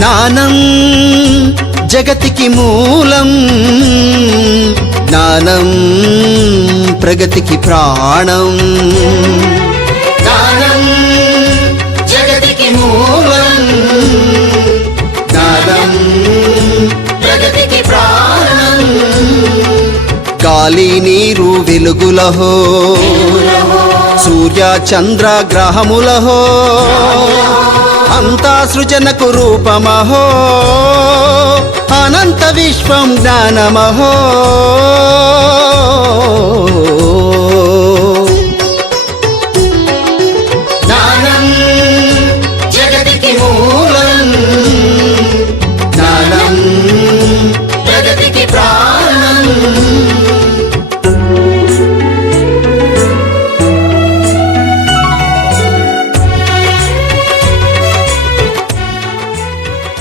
జ్ఞానం జగతికి మూలం, జ్ఞానం ప్రగతికి ప్రాణం. జ్ఞానం జగతికి మూలం, జ్ఞానం ప్రగతికి ప్రాణం. గాలి నీరు వెలుగులహో, సూర్య చంద్ర గ్రహములహో, అంతా సృజనకు రూపమహో, అనంత విశ్వం జ్ఞానమహో.